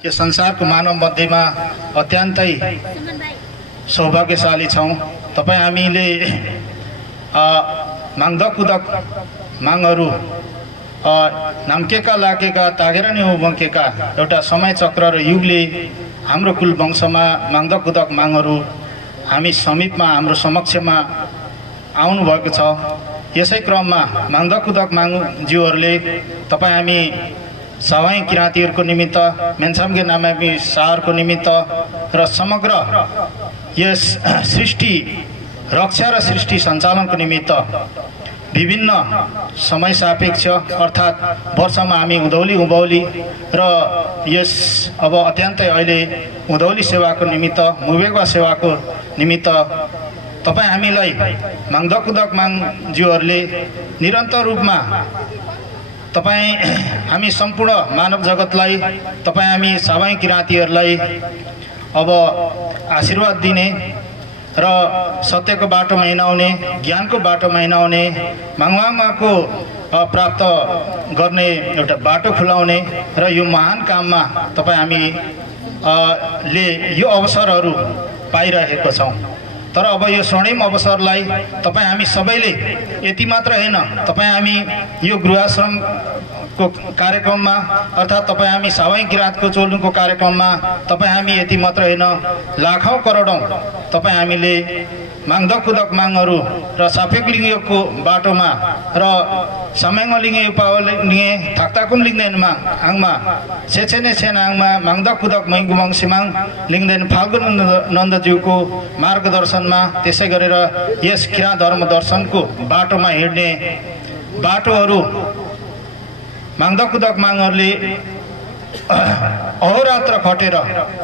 यो संसारको मानव मध्येमा अत्यन्तै सौभाग्यशाली छौं। तपाईं हामीले माग्दा कुदक मागहरू नाम्केका लागेका तागेर नि उभङ्केका एउटा समय चक्र र युगले हाम्रो कुल वंशमा माग्दा कुदक मागहरू हामी समीपमा हाम्रो समक्षमा आउनु भएको छ। यसै क्रममा माग्दा कुदक मागज्यूहरूले तपाईं हामी सवाई किराँतीहरूको निमित्त मेन्सामगे नामामी सारको निमित्त र समग्र यस सृष्टि रक्षा र सृष्टि सञ्चालनको निमित्त विभिन्न समय सापेक्ष अर्थात् वर्षमा हामी उधौली उभौली र यस अब अत्यन्तै अहिले उधौली सेवाको निमित्त मुवेगवा सेवाको निमित्त तपाईं हामीलाई माग्दा कुदक मागज्यूहरूले निरन्तर रूपमा तपाईं हामी सम्पूर्ण मानव जगतलाई तपाईं हामी सबै किराँतीहरूलाई अब आशीर्वाद दिने र सत्यको बाटोमा हिँडाउने ज्ञानको बाटोमा हिँडाउने मागमाको प्राप्त गर्ने एउटा बाटो खुलाउने र यो महान काममा तपाईं हामी ले यो अवसरहरू पाइरहेको छौं। तर अब यो स्वर्णिम अवसरलाई तपाईं हामी सबैले यति मात्र हैन, तपाईं हामी यो गृहाश्रमको कार्यक्रममा अर्थात् तपाईं हामी सबै किराँतको चोल्नुको कार्यक्रममा तपाईं हामी यति मात्र हैन, लाखौं करोडौं तपाईं हामीले माग्दा कुदक मागहरू र सापेक लिङ्गको बाटोमा र समयमा लिङ्गे उपावलिङ्गे थाक्ताकुम लिङ्गेनमा आङमा सेछेने सेनाङमा माग्दा कुदक मैगुमङ सिमाङ लिङ्गेन फाल्गुन नन्दज्यूको मार्गदर्शनमा त्यसै गरेर यस किराँत धर्म दर्शनको बाटोमा हिँड्ने बाटोहरू माग्दा कुदक मागहरूले अहोरात्र खटेर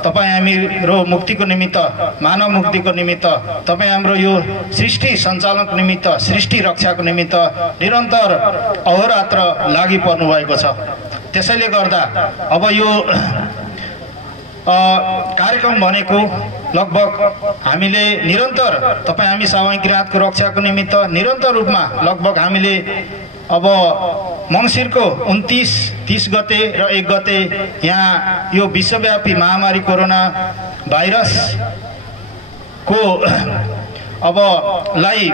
तपाईं हाम्रो मुक्तिको निमित्त मानव मुक्तिको निमित्त तपाईं हाम्रो यो सृष्टि सञ्चालनको निमित्त सृष्टि रक्षाको निमित्त निरन्तर अहोरात्र लागि पर्नु भएको छ। त्यसैले गर्दा अब यो कार्यक्रम भनेको लगभग हामीले निरन्तर तपाईं हामी सबै किराँतको रक्षाको निमित्त निरन्तर रूपमा लगभग हामीले अब मंसिरको 29-30 गते र 1 गते यहाँ यो विश्वव्यापी महामारी कोरोना भाइरस को अब लाई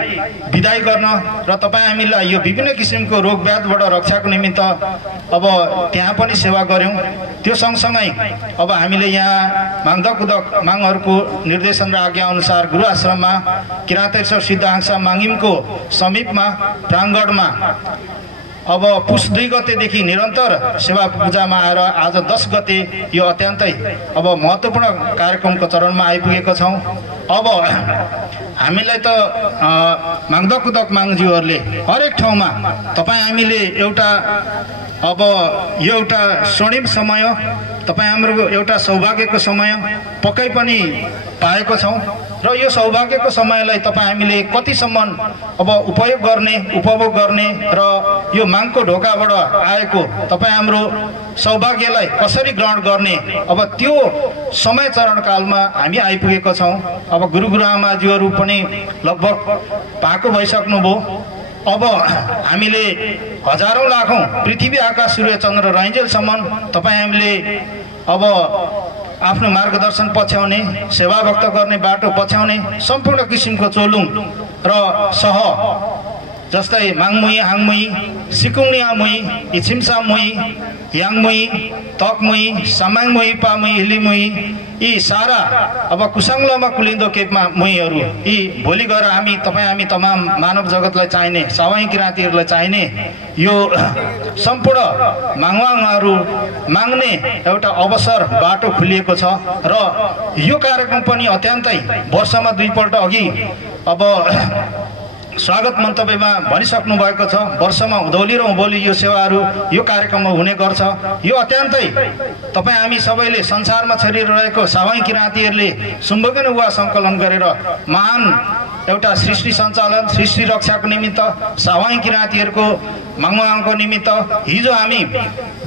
विदाई गर्न र तपाईं हामीलाई यो विभिन्न किसिमको रोग व्याधबाट रक्षाको निमित्त अब त्यहाँ पनि सेवा गर्यौं। त्यो सँगसँगै अब हामीले यहाँ माग्दा कुदक मागहरूको निर्देशन र आज्ञा अनुसार गुरु आश्रममा किराँतेश्वर सिद्धांशा माङिमको समीपमा प्राङ्गणमा अब पुष 2 गतेदेखि निरन्तर सेवा पूजामा आएर आज 10 गते यो अत्यन्तै अब महत्त्वपूर्ण कार्यक्रमको चरणमा आइपुगेको छौं। अब हामीलाई त माग्दा कुदक मागज्यूहरूले हरेक ठाउँमा तपाईं हामीले एउटा अब यो एउटा स्वर्णिम समय तपाईं हाम्रो एउटा सौभाग्यको समय पक्कै पनि पाएको छौं र यो सौभाग्यको समयलाई तपाईं हामीले कतिसम्म अब उपयोग गर्ने उपभोग गर्ने र यो मागको ढोकाबाट आएको तपाईं हाम्रो सौभाग्यलाई कसरी ग्रहण गर्ने अब त्यो समय चरणकालमा हामी आइपुगेको छौं। अब गुरु गुरुआमाज्यूहरू पनि लगभग पाको भइसक्नुभयो। अब हामीले हजारौं लाखौं पृथ्वी आकाश सूर्य चन्द्र रहन्जेलसम्म तपाईं हामीले अब आफ्नो मार्गदर्शन पछ्याउने सेवा भक्त गर्ने बाटो पछ्याउने सम्पूर्ण किसिमको चोलुङ र सह जस्तै माङमुई हाङमुई सिकुङनियामुई इछिमसामुई याङमुई तकमुई समाङमुई पामुई हिलिमुई यी सारा अब कुसाङलमा कुलिन्दो केपमा मुईहरू यी भोलि गएर हामी तपाईं हामी तमाम मानव जगतलाई चाहिने सबै किराँतीहरूलाई चाहिने यो सम्पूर्ण मागवाङहरू माग्ने एउटा अवसर बाटो खुलिएको छ र यो कार्यक्रम पनि अत्यन्तै वर्षमा 2 पल्ट अघि अब स्वागत मन्तव्यमा भनिसक्नु भएको छ। वर्षमा उधौली र उभौली यो सेवाहरू यो कार्यक्रममा हुने गर्छ। यो अत्यन्तै तपाईं हामी सबैले संसारमा छरिरहेको सबै किराँतीहरूले सुम्बगन उवा सङ्कलन गरेर महान एउटा सृष्टि सञ्चालन सृष्टि रक्षाको निमित्त सबै किराँतीहरूको मागमागको निमित्त हिजो हामी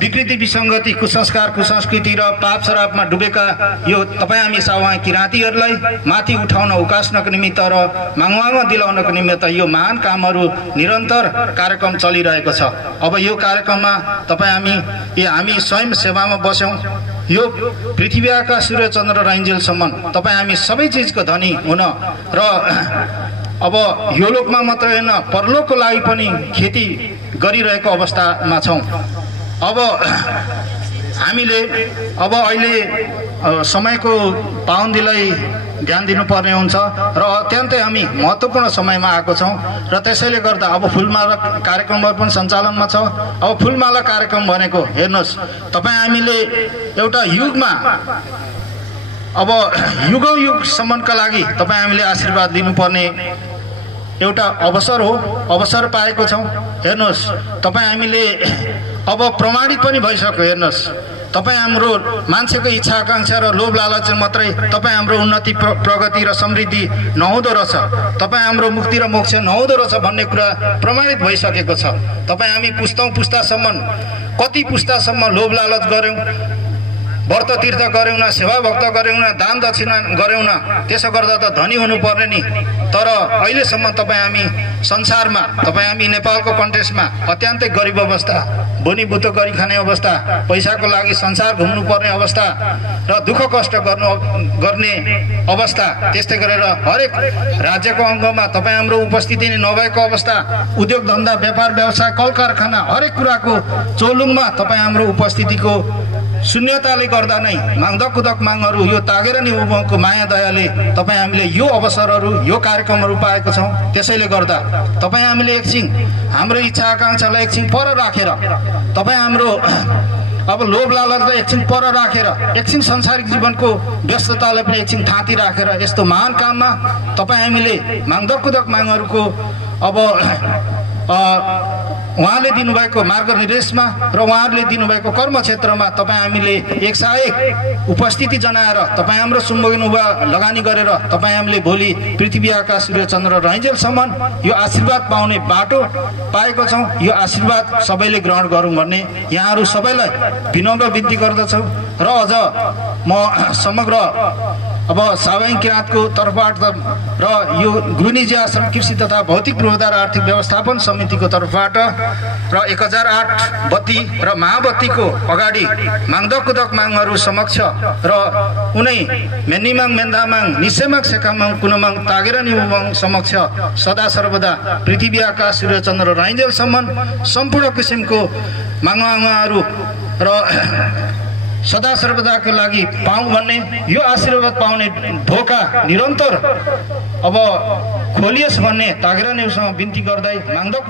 विकृति विसङ्गति कुसंस्कार कुसंस्कृति र पाप शराबमा डुबेका यो तपाईं हामी सबै किराँतीहरूलाई माथि उठाउन उकास्नको निमित्त र मागमागमा दिलाउनको निमित्त यो महान कामहरू निरन्तर कार्यक्रम चलिरहेको छ। अब यो कार्यक्रममा तपाईं हामी स्वयं सेवामा बस्यौं यो पृथ्वी आकाश सूर्य चन्द्र रहन्जेलसम्म तपाईँ हामी सबै चिजको धनी हुन र अब यो लोकमा मात्र होइन परलोकको लागि पनि खेती गरिरहेको अवस्थामा छौँ। अब हामीले अब अहिले समयको पाबन्दीलाई ध्यान दिनुपर्ने हुन्छ र अत्यन्तै हामी महत्त्वपूर्ण समयमा आएको छौँ र त्यसैले गर्दा अब फुलमाला कार्यक्रमहरू पनि सञ्चालनमा छ। अब फुलमाला कार्यक्रम भनेको हेर्नुहोस्, तपाईँ हामीले एउटा युगमा अब युगौँ युगसम्मका लागि तपाईँ हामीले आशीर्वाद दिनुपर्ने एउटा अवसर हो, अवसर पाएको छौँ। हेर्नुहोस्, तपाईँ हामीले अब प्रमाणित पनि भइसक्यो। हेर्नुहोस्, तपाईँ हाम्रो मान्छेको इच्छा आकाङ्क्षा र लोभ लालच मात्रै तपाईँ हाम्रो उन्नति प्रगति र समृद्धि नहुँदो रहेछ, तपाईँ हाम्रो मुक्ति र मोक्ष नहुँदो रहेछ भन्ने कुरा प्रमाणित भइसकेको छ। तपाईँ हामी पुस्तासम्म कति पुस्तासम्म लोभ लालच गऱ्यौँ, व्रत तीर्थ गऱ्यौँ न, सेवा भक्त गऱ्यौँ न, दान दक्षिणा गऱ्यौँ न, त्यसो गर्दा त धनी हुनुपर्ने नि। तर अहिलेसम्म तपाईँ हामी संसारमा, तपाईँ हामी नेपालको कन्टेक्स्टमा अत्यन्तै गरिब अवस्था, बोनीबुतो गरी खाने अवस्था, पैसाको लागि संसार घुम्नुपर्ने अवस्था र दुःख कष्ट गर्ने अवस्था, त्यस्तै गरेर हरेक राज्यको अङ्गमा तपाईँ हाम्रो उपस्थिति नै नभएको अवस्था, उद्योग धन्दा व्यापार व्यवसाय कल कारखाना हरेक कुराको चोलुङमा तपाईँ हाम्रो उपस्थितिको शून्यताले गर्दा नै माग्दक कुदक मागहरू यो तागेर नि उभौँको माया दयाले तपाईँ हामीले यो अवसरहरू यो कार्यक्रमहरू पाएको छौँ। त्यसैले गर्दा तपाईँ हामीले एकछिन हाम्रो इच्छा आकाङ्क्षालाई एकछिन पर राखेर, तपाईँ हाम्रो अब लोभ लालचलाई एकछिन पर राखेर, एकछिन सांसारिक जीवनको व्यस्ततालाई पनि एकछिन थाँती राखेर यस्तो महान काममा तपाईँ हामीले माग्दक कुदक मागहरूको अब उहाँले दिनुभएको मार्गनिर्देशमा र उहाँहरूले दिनुभएको कर्मक्षेत्रमा तपाईँ हामीले एकसाएक उपस्थिति जनाएर तपाईँ हाम्रो सुम्बगिन लगानी गरेर तपाईँ हामीले भोलि पृथ्वी आकाश सूर्य चन्द्र रहन्जेलसम्म यो आशीर्वाद पाउने बाटो पाएको छौँ। यो आशीर्वाद सबैले ग्रहण गरौँ भन्ने यहाँहरू सबैलाई विनम्र विन्ती गर्दछौँ। र अझ म समग्र अब सावयं किराँतको तर्फबाट र यो गुरुनिजी आश्रम कृषि तथा भौतिक पूर्वाधार आर्थिक व्यवस्थापन समितिको तर्फबाट र 1008 बत्ती र महाबत्तीको अगाडि माग्दक कुदक मागहरू समक्ष र उनै मेन्निमाङ मेन्दामाङ निसेमाङ सेकामाङ कुनमाङ तागेर निउमाङ समक्ष सदा सर्वदा पृथ्वी आकाश सूर्य चन्द्र रहन्जेलसम्म सम्पूर्ण किसिमको मागहरू र सदा सर्वदाको लागि पाऊँ भन्ने यो आशीर्वाद पाउने ढोका निरन्तर अब खोलियोस् भन्ने तागेर नेउसँग बिन्ती गर्दै माग्दक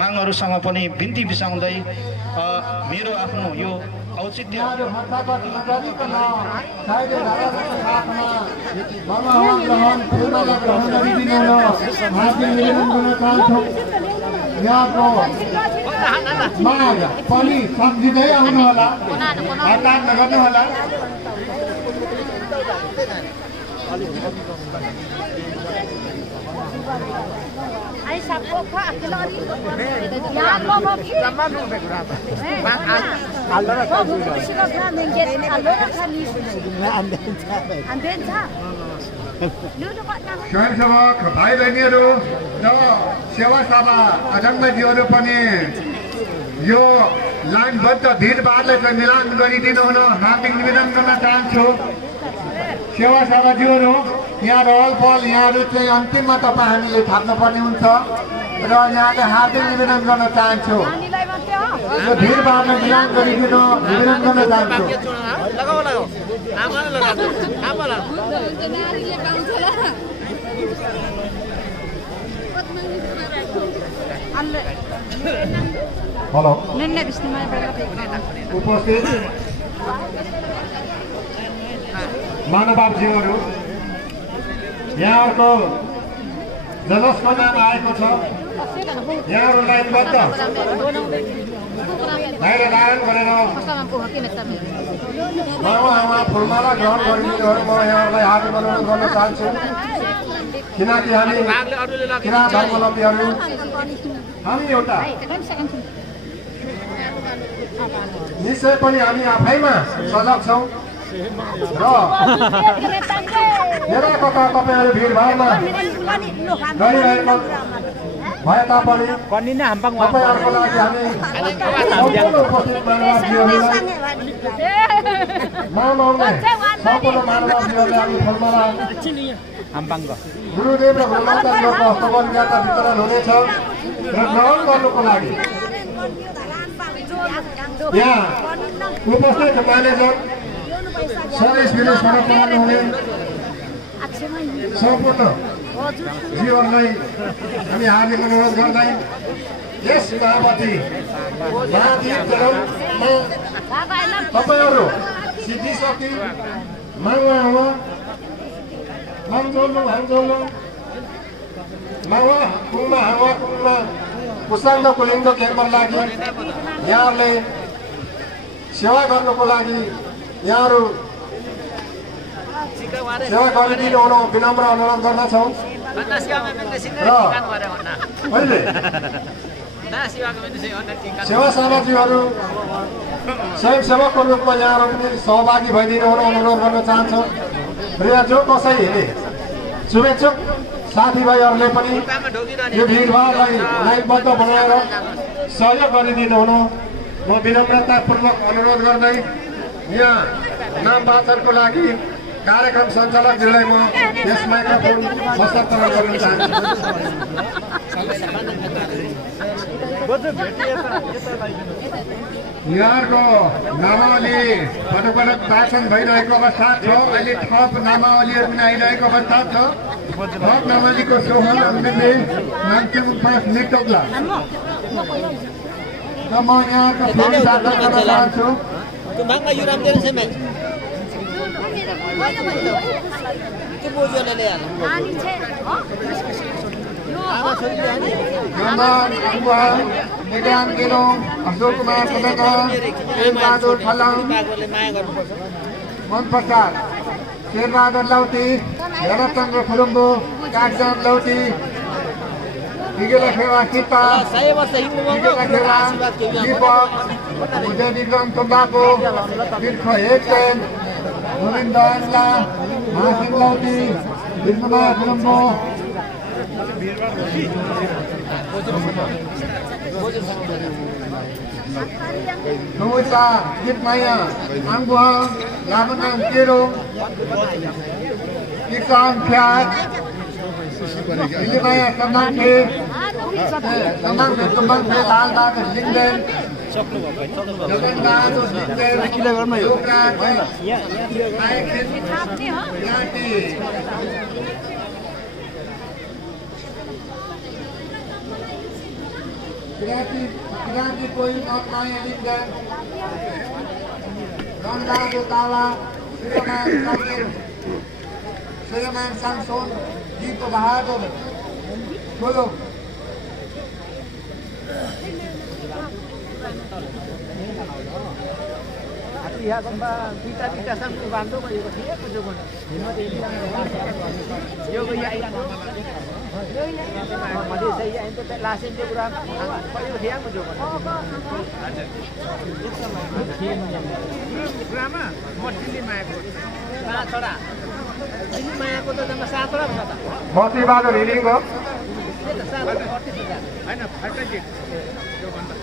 मागहरूसँग पनि बिन्ती बिसाउँदै मेरो आफ्नो यो औचित्य यहाँको माग पनि सम्झिँदै आउनु होला, हतार नगर्नु होला। स्वयंसेवक भाइ बहिनीहरू र सेवा सभा अध्यक्षज्यूहरू पनि यो लाइनबद्ध भिडभाडलाई चाहिँ मिलान गरिदिनु हुन हार्दिक निवेदन गर्न चाहन्छु। सेवा सभाज्यूहरू यहाँ रहल पहल यहाँहरू चाहिँ अन्तिममा तपाईँ हामीले थाप्नुपर्ने हुन्छ र यहाँले हार्दिक निवेदन गर्न चाहन्छु। यो भिडभाडलाई मिलान गरिदिनु निवेदन गर्न चाहन्छु। हेलो उपस्थित महानुभावज्यूहरू, यहाँहरूको जसको नाम आएको छ यहाँहरू लाइनबद्ध धारण गरेर फुलमाला ग्रहण गरिदिनेहरू म यहाँहरूलाई हार्दिक अनुरोध गर्न चाहन्छु। किनकि हामी किराँत धर्मावलम्बीहरू हामी एउटा निश्चय पनि हामी आफैमा सजग छौँ र यता कता तपाईँहरू भिडभाडमा गरिरहेको भए तापनि तपाईँहरूको लागि हामी सम्पूर्ण उपस्थित मानववासीहरूलाई मानवले सम्पूर्ण मानववासीहरूलाई हामी फलमाला गुरुदेव र गुरुमाताजीहरूको हस्तबल ज्ञाता वितरण हुनेछ र ग्रहण गर्नुको लागि यहाँ उपस्थित म्यानेजर सदेश विदेशबाट पढाउनुहुने सम्पूर्ण जीवनलाई हामी हार्दिक अनुरोध गर्दै यस महामती महादीपमा तपाईँहरू सिद्धिसकी माङ्वा हावा हामचोल्नु माङ्वा कुङमा हावा कुङमा पुसाङ्ग कुलिङ्ग केन्द्रको लागि यहाँहरूले सेवा गर्नुको लागि यहाँहरू सेवा गरिदिनु हुन विनम्र अनुरोध गर्दछौँ र अहिले सेवा सामग्रीहरू स्वयंसेवकको रूपमा यहाँहरू पनि सहभागी भइदिनु हुन अनुरोध गर्न चाहन्छौँ र यहाँ जो कसैले शुभेच्छुक साथीभाइहरूले पनि यो भिडभाडलाई लाइनबद्ध बनाएर सहयोग गरिदिनु हुन म विनम्रतापूर्वक अनुरोध गर्दै यहाँ नाम वाचनको लागि कार्यक्रम सञ्चालकजीलाई म यस माइक्रोफोन हस्तान्तरण गर्न चाहन्छु। यहाँको नामावली पटक वाचन भइरहेको अवस्था छ। अहिले थप नामावलीहरू पनि आइरहेको अवस्था छ। थप नामावलीको सोहन अन्तिमले नामचुङ पास नेटोक्ला र म यहाँको फेरि दर्ता गर्न चाहन्छु। अशोक कुमार बहादुर फलाङ मन प्रसाद शेरबहादुर लौटी हेरचन्द्र फुलुम्बु कागजात लौटी विगेला खेवा सीता विगेला खेवा दीपक उदय विक्रम तम्बाको तीर्थ हेक्सेन गोविन्द अन्ला महासिंह लौटी विष्णुमा फुलुम्बु Nusa, Gitmaya, Angwa, Lamanang Kiro, Iksan Piat, Gitmaya, Samang P, Samang P, Samang P, Landa, Linden, Joganda, Linden, Yukrat, Aikit, Yati. Kirati कोई नॉट नॉय लिंगन रंगा गोताला श्रीमान संसोन दीप बहादुर बोलो या गम्बा पिता संग बांधो को ये कुछ को यो को या मधे सही है तो लास्ट इन प्रोग्राम पयो थिया को जो ग्राम मट्टीले मायाको ना छोरा दिल्ली मायाको त जम्मा 7 वटा छ त मोती बहादुर हिलिङको हैन फटके जो भन्दा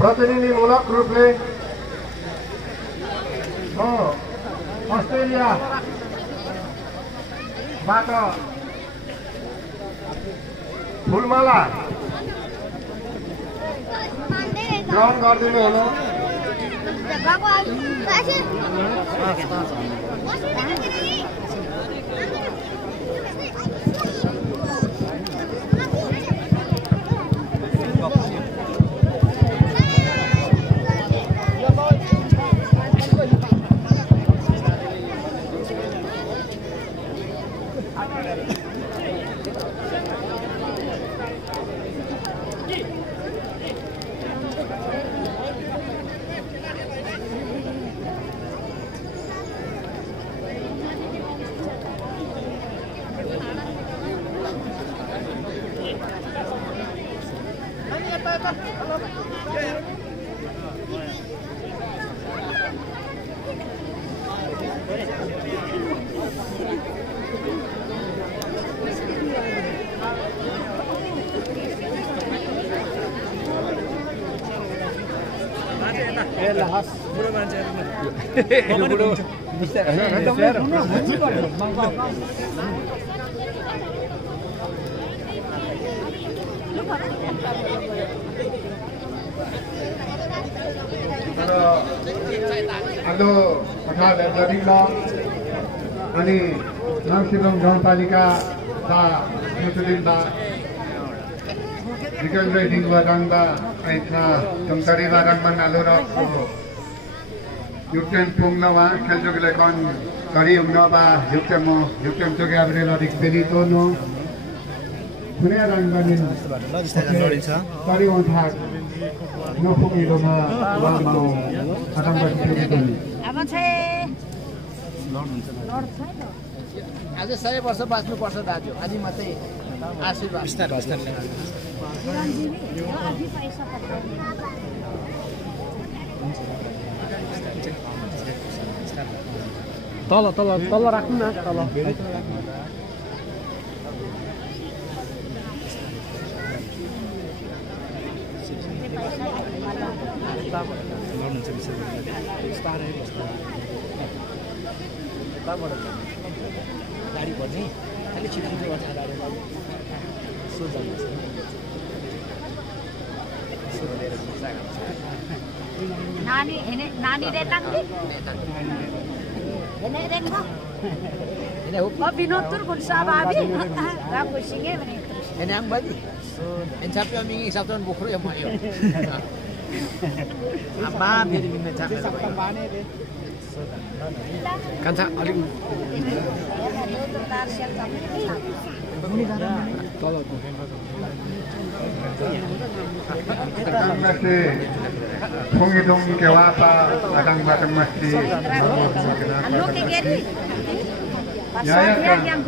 प्रतिनिधिमूलक रूपले अस्ट्रेलियाबाट फुलमाला ग्रहण गरिदिनु होला। हाम्रो पठार गरिला अनि नौसिलङ गाउँपालिका बा मुसुलिमबा जिकेन्द्र दिन वारङबा ऐसा चमतरी वारङमा नालो र युक्तेन पुङ्नवा खेलजोगले कन करी उङ्नबा युक्तेम जोगे आब्रेला रिक्पेलितो नो कुनै रङ्गनिन करी उठा नो पुगिलोमा वामा आदम गरिएको अब चाहिँ आज 100 वर्ष बाँच्नु पर्छ दाजु अनि मात्रै आशीर्वाद तल तल तल राख्नु न तल गाडी पर्ने अलि छिटो गर्छ नानी नानी रेतांगी ini rengo ini oh binotur kun sababi ramu singe bani ini ang badi en sapi mingi sabton bukhru ya mayo apa biri minne chape kan sa ali tar sel chape तल Pungidong kewata adang batang mesti. anu ke geri Ya kan. yang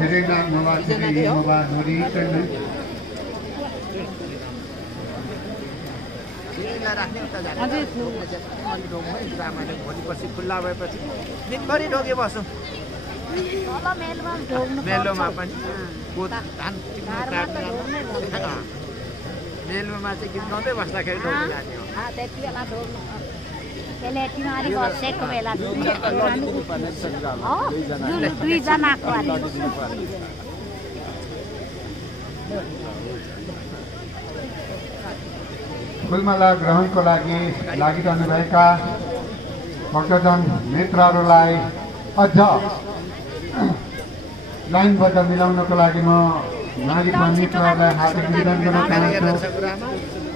Jadi nak mawa nuri kan. राख्ने उता जाने अझै अलि ढोगमै ड्रामाले भोलिपर्सि खुल्ला भएपछि दिनभरि ढोगे बस्छौँ मेलोमा पनि धान मेलोमा चाहिँ गीत गाउँदै बस्दाखेरि ढोग्नु जाने हो त्यति बेला ढोग्नु त्यसले तिमीहरू बसेको बेला दुईजनाको फुलमाला ग्रहणको लागि लागिरहनुभएका भक्तजन मित्रहरूलाई अझ लाइनबद्ध मिलाउनको लागि म नागरिक मित्रहरूलाई हार्दिक निवेदन गर्न चाहन्छु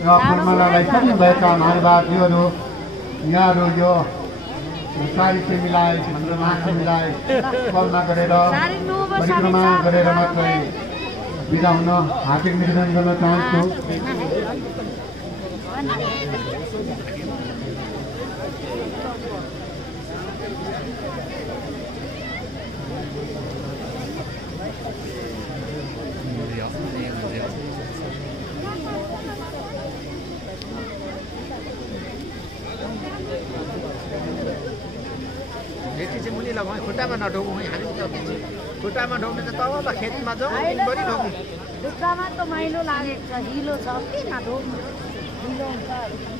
र फुलमालालाई सक्नुभएका महानुभावहरू यहाँहरू यो सारिसे मिलाए मासु मिलाए कल्पना गरेर परिक्रमा गरेर मात्रै बिदा हुन हार्दिक निवेदन गर्न चाहन्छु भेटी चाहिँ मुनि लगाउँ खुट्टामा नढोगौँ है हामी खुट्टामा ढोग्ने त तल खेतमा जाउँ दिनभरि ढोगौँ खुट्टामा त मैलो लागेको छ हिलो छ किन ढोग्नु हिलो हुन्छ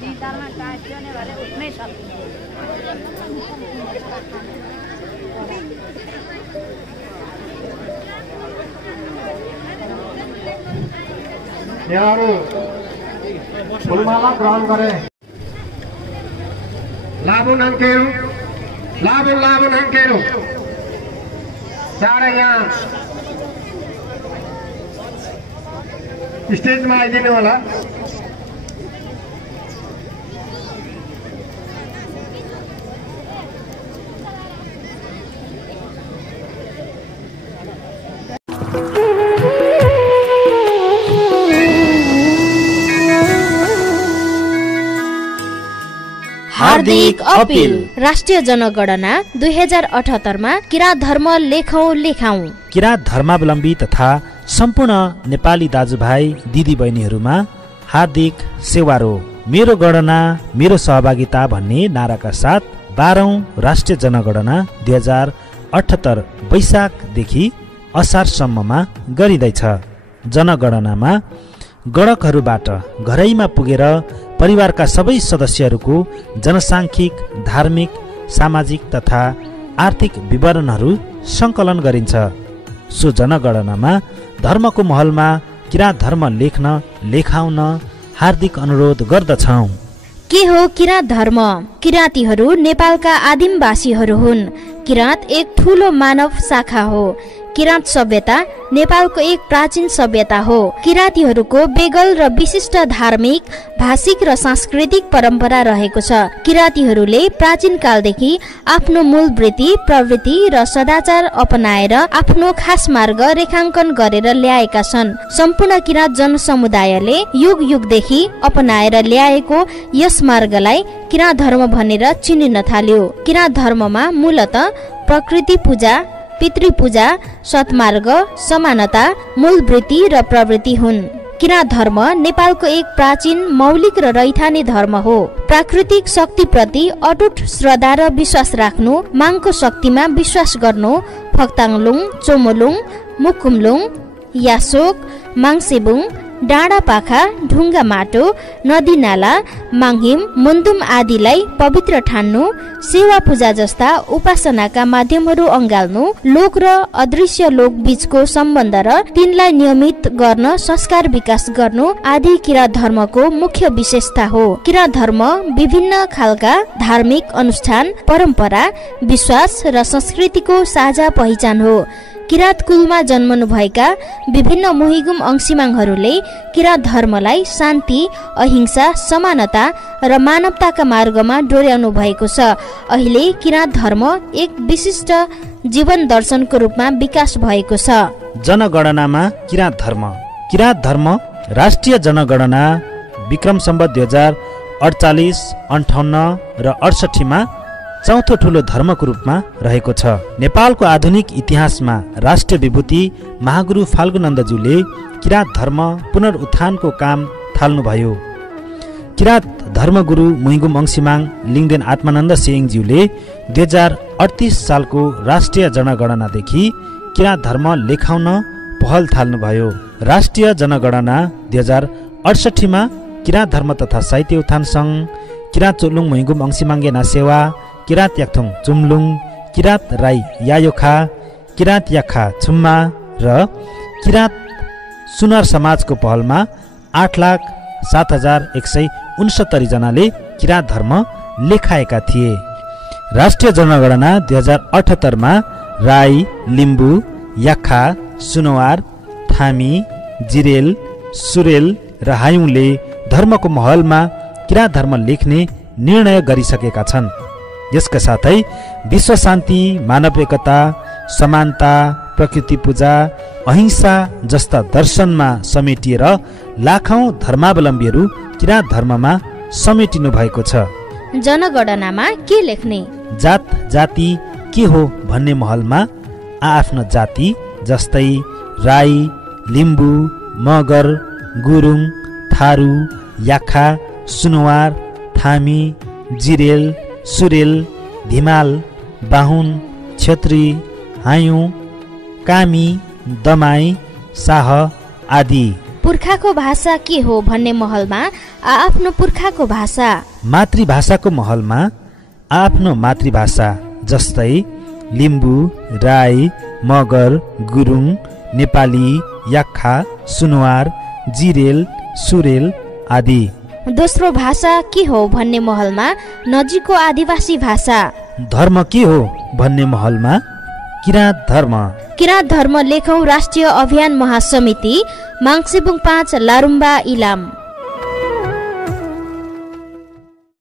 निधारमा टाँस्यो भने भरे उठ्नै सक्छ यहाँहरू फुलमाला ग्रहण गरे लाबुन अंकेरू लाबुन अंकेरू चाँडै यहाँ स्टेजमा आइदिनु होला हार्दिक अपील राष्ट्रिय जनगणना 2078 मा किराँत धर्म लेखौं लेखाउँ किराँत धर्मावलम्बी तथा सम्पूर्ण नेपाली दाजुभाइ दिदी बहिनीहरूमा हार्दिक सेवारो मेरो गणना मेरो सहभागिता भन्ने नाराका साथ 12औं राष्ट्रिय जनगणना 2078 वैशाखदेखि असारसम्ममा गरिँदैछ। जनगणनामा गणकहरूबाट घरैमा पुगेर परिवारका सबै सदस्यहरूको जनसाङ्ख्यिक, धार्मिक, सामाजिक तथा आर्थिक विवरणहरू सङ्कलन गरिन्छ। सो जनगणनामा धर्मको महलमा किराँत धर्म लेख्न लेखाउन हार्दिक अनुरोध गर्दछौँ। के हो किराँत धर्म? किराँतीहरू नेपालका आदिमवासीहरू हुन्। किराँत एक ठूलो मानव शाखा हो। किराँत सभ्यता नेपालको एक प्राचीन सभ्यता हो। किराँतीहरूको बेगल र विशिष्ट धार्मिक, भाषिक र सांस्कृतिक परम्परा रहेको छ। किराँतीहरूले प्राचीन कालदेखि आफ्नो मूल वृत्ति, प्रवृत्ति र सदाचार अपनाएर आफ्नो खास मार्ग रेखाङ्कन गरेर ल्याएका छन्। सम्पूर्ण किराँत जनसमुदायले युग युगदेखि अपनाएर ल्याएको यस मार्गलाई किराँत धर्म भनेर चिनिन थाल्यो। किराँत धर्ममा मूलत प्रकृति पूजा, पितृपूजा, सत्मार्ग, समानता, मूल वृत्ति र प्रवृत्ति हुन्। किराँत धर्म नेपालको एक प्राचीन, मौलिक र रैथाने धर्म हो। प्राकृतिक शक्तिप्रति अटुट श्रद्धा र विश्वास राख्नु, माङको शक्तिमा विश्वास गर्नु, फक्ताङलुङ, चोमोलुङ, मुकुमलुङ, यासोक, माङसेबुङ, डाँडा पाखा, ढुङ्गा माटो, नदी नाला, माङहिम, मुन्दुम आदिलाई पवित्र ठान्नु, सेवा पूजा जस्ता उपासनाका माध्यमहरू अँगाल्नु, लोक र अदृश्य लोक बीचको सम्बन्ध र तिनलाई नियमित गर्न संस्कार विकास गर्नु आदि किराँत धर्मको मुख्य विशेषता हो। किराँत धर्म विभिन्न खालका धार्मिक अनुष्ठान, परम्परा, विश्वास र संस्कृतिको साझा पहिचान हो। किराँत कुलमा जन्मनु भएका विभिन्न मोहिगुम अंशिमाङहरूले किराँत धर्मलाई शान्ति, अहिंसा, समानता र मानवताका मार्गमा डोर्याउनु भएको छ। अहिले किराँत धर्म एक विशिष्ट जीवन दर्शनको रूपमा विकास भएको छ। जनगणनामा किराँत धर्म। किराँत धर्म राष्ट्रिय जनगणना विक्रम सम्वत 2048, 58 र 68 मा चौथो ठूलो धर्मको रूपमा रहेको छ। नेपालको आधुनिक इतिहासमा राष्ट्रिय विभूति महागुरु फाल्गुनन्दज्यूले किराँत धर्म पुनरुत्थानको काम थाल्नुभयो। किराँत धर्मगुरु मुहिगुम अंशिमाङ लिङदेन आत्मानन्द सिंहज्यूले 2038 सालको राष्ट्रिय जनगणनादेखि किराँत धर्म लेखाउन पहल थाल्नुभयो। राष्ट्रिय जनगणना 2068 मा किराँत धर्म तथा साहित्य उत्थान सङ्घ, किराँत चोलुङ मुहिगुम अंशिमाङ्गे नासेवा, किराँत याक्थुङ चुम्लुङ, किराँत राई यायोखा, किराँत याखा छुम्मा र किराँत सुनार समाजको पहलमा 8,07,169 जनाले किराँत धर्म लेखाएका थिए। राष्ट्रिय जनगणना 2078 मा राई, लिम्बू, याखा, सुनवार, थामी, जिरेल, सुरेल र हायुङले धर्मको महलमा किराँत धर्म लेख्ने निर्णय गरिसकेका छन्। यसका साथै विश्व शान्ति, मानव एकता, समानता, प्रकृति पूजा, अहिंसा जस्ता दर्शनमा समेटिएर लाखौं धर्मावलम्बीहरू किराँत धर्ममा समेटिनु भएको छ। जनगणनामा के लेख्ने? जात जाति के हो भन्ने महलमा आआफ्नो जाति जस्तै राई, लिम्बू, मगर, गुरुङ, थारू, याखा, सुनवार, थामी, जिरेल, सुरेल, धिमाल, बाहुन, क्षेत्री, हायुँ, कामी, दमाई, शाह आदि। पुर्खाको भाषा के हो भन्ने महलमा आआफ्नो पुर्खाको भाषा। मातृभाषाको महलमा आआफ्नो मातृभाषा जस्तै लिम्बू, राई, मगर, गुरुङ, नेपाली, याक्खा, सुनवार, जिरेल, सुरेल आदि। दोस्रो भाषा के हो भन्ने महलमा नजिकको आदिवासी भाषा। धर्म के हो भन्ने महलमा किराँत धर्म। किराँत धर्म लेखौं राष्ट्रिय अभियान महासमिति, माङसेबुङ 5, लारुम्बा, इलाम।